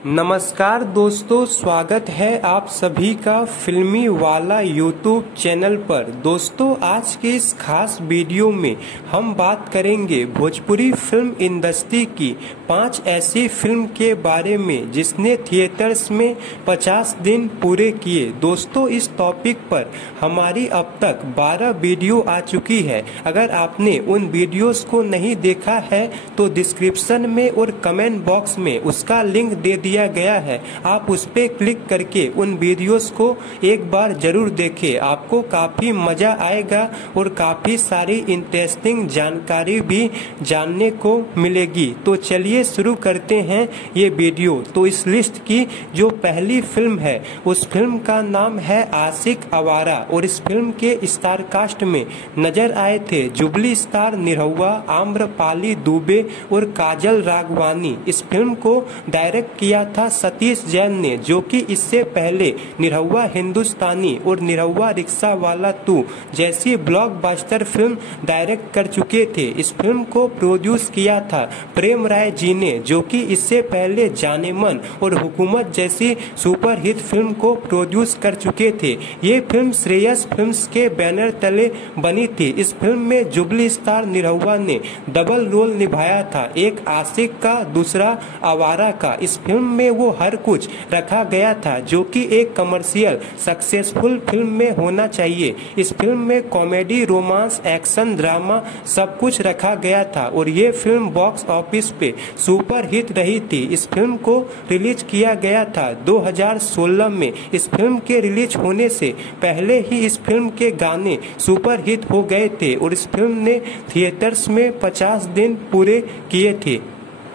नमस्कार दोस्तों, स्वागत है आप सभी का फिल्मी वाला यूट्यूब चैनल पर। दोस्तों, आज के इस खास वीडियो में हम बात करेंगे भोजपुरी फिल्म इंडस्ट्री की 5 ऐसी फिल्म के बारे में जिसने थिएटर्स में 50 दिन पूरे किए। दोस्तों, इस टॉपिक पर हमारी अब तक 12 वीडियो आ चुकी है। अगर आपने उन वीडियोस को नहीं देखा है तो डिस्क्रिप्शन में और कमेंट बॉक्स में उसका लिंक दे दिया गया है, आप उस पे क्लिक करके उन वीडियोस को एक बार जरूर देखें। आपको काफी मजा आएगा और काफी सारी इंटरेस्टिंग जानकारी भी जानने को मिलेगी। तो चलिए शुरू करते हैं ये वीडियो। तो इस लिस्ट की जो पहली फिल्म है उस फिल्म का नाम है आशिक आवारा और इस फिल्म के स्टार कास्ट में नजर आए थे जुबली स्टार निरहुआ, आम्रपाली दुबे और काजल राघवानी। इस फिल्म को डायरेक्ट किया था सतीश जैन ने, जो कि इससे पहले निरहुआ हिंदुस्तानी और निरहुआ रिक्शा वाला 2 जैसी ब्लॉकबस्टर फिल्म डायरेक्ट कर चुके थे। इस फिल्म को प्रोड्यूस किया था प्रेम राय जी ने, जो कि इससे पहले जानेमन और हुकूमत जैसी सुपरहिट फिल्म को प्रोड्यूस कर चुके थे। ये फिल्म श्रेयस फिल्म्स के बैनर तले बनी थी। इस फिल्म में जुबली स्टार निरहुआ ने डबल रोल निभाया था, एक आशिक का, दूसरा आवारा का। इस फिल्म में वो हर कुछ रखा गया था जो कि एक कमर्शियल सक्सेसफुल फिल्म में होना चाहिए। इस फिल्म में कॉमेडी, रोमांस, एक्शन, ड्रामा सब कुछ रखा गया था और ये फिल्म बॉक्स ऑफिस पे सुपर हिट रही थी। इस फिल्म को रिलीज किया गया था 2016 में। इस फिल्म के रिलीज होने से पहले ही इस फिल्म के गाने सुपर हिट हो गए थे और इस फिल्म ने थिएटर्स में 50 दिन पूरे किए थे।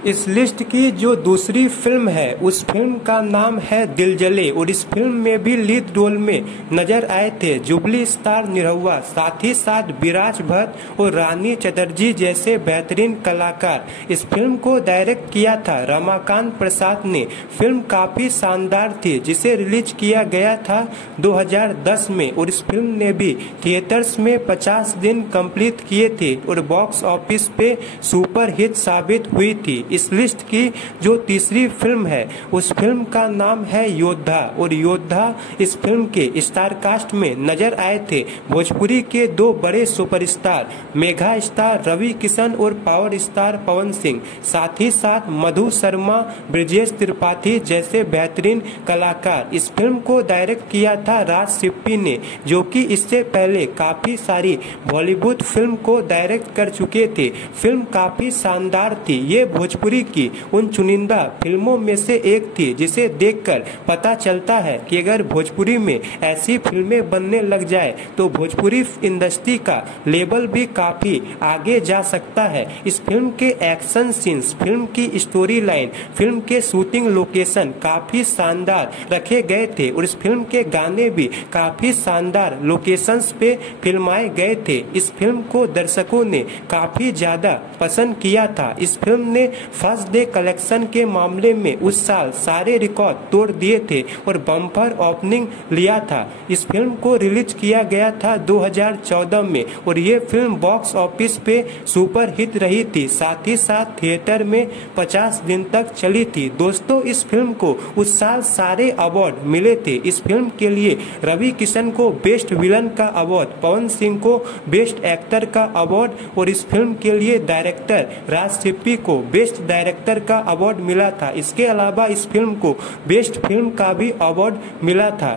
इस लिस्ट की जो दूसरी फिल्म है उस फिल्म का नाम है दिल जले और इस फिल्म में भी लीड रोल में नजर आए थे जुबली स्टार निरहुआ, साथ ही साथ विराज भट्ट और रानी चटर्जी जैसे बेहतरीन कलाकार। इस फिल्म को डायरेक्ट किया था रमाकांत प्रसाद ने। फिल्म काफी शानदार थी जिसे रिलीज किया गया था 2010 में और इस फिल्म ने भी थिएटर्स में 50 दिन कंप्लीट किए थे और बॉक्स ऑफिस पे सुपर हिट साबित हुई थी। इस लिस्ट की जो तीसरी फिल्म है उस फिल्म का नाम है योद्धा और योद्धा इस फिल्म के स्टार कास्ट में नजर आए थे भोजपुरी के 2 बड़े superstar mega star Ravi Kishan और पावर स्टार पवन सिंह, साथ ही साथ मधु शर्मा, ब्रजेश त्रिपाठी जैसे बेहतरीन कलाकार। इस फिल्म को डायरेक्ट किया था राज सिप्पी ने, जो कि इससे पहले काफी सारी बॉलीवुड फिल्म को डायरेक्ट कर चुके थे। फिल्म काफी शानदार थी। ये भोजपुरी की उन चुनिंदा फिल्मों में से एक थी जिसे देखकर पता चलता है कि अगर भोजपुरी में ऐसी फिल्में बनने लग जाए तो भोजपुरी इंडस्ट्री का लेवल भी काफी आगे जा सकता है। इस फिल्म के एक्शन सीन्स, फिल्म की स्टोरी लाइन, फिल्म के शूटिंग लोकेशन काफी शानदार रखे गए थे और इस फिल्म के गाने भी काफी शानदार लोकेशंस पे फिल्माए गए थे। इस फिल्म को दर्शकों ने काफी ज्यादा पसंद किया था। इस फिल्म ने फर्स्ट डे कलेक्शन के मामले में उस साल सारे रिकॉर्ड तोड़ दिए थे और बम्पर ओपनिंग लिया था। इस फिल्म को रिलीज किया गया था 2014 में और ये फिल्म बॉक्स ऑफिस पे सुपर हिट रही थी, साथ ही साथ थिएटर में 50 दिन तक चली थी। दोस्तों, इस फिल्म को उस साल सारे अवार्ड मिले थे। इस फिल्म के लिए रवि किशन को बेस्ट विलन का अवार्ड, पवन सिंह को बेस्ट एक्टर का अवार्ड और इस फिल्म के लिए डायरेक्टर राज सिप्पी को बेस्ट डायरेक्टर का अवार्ड मिला था। इसके अलावा इस फिल्म को बेस्ट फिल्म का भी अवार्ड मिला था।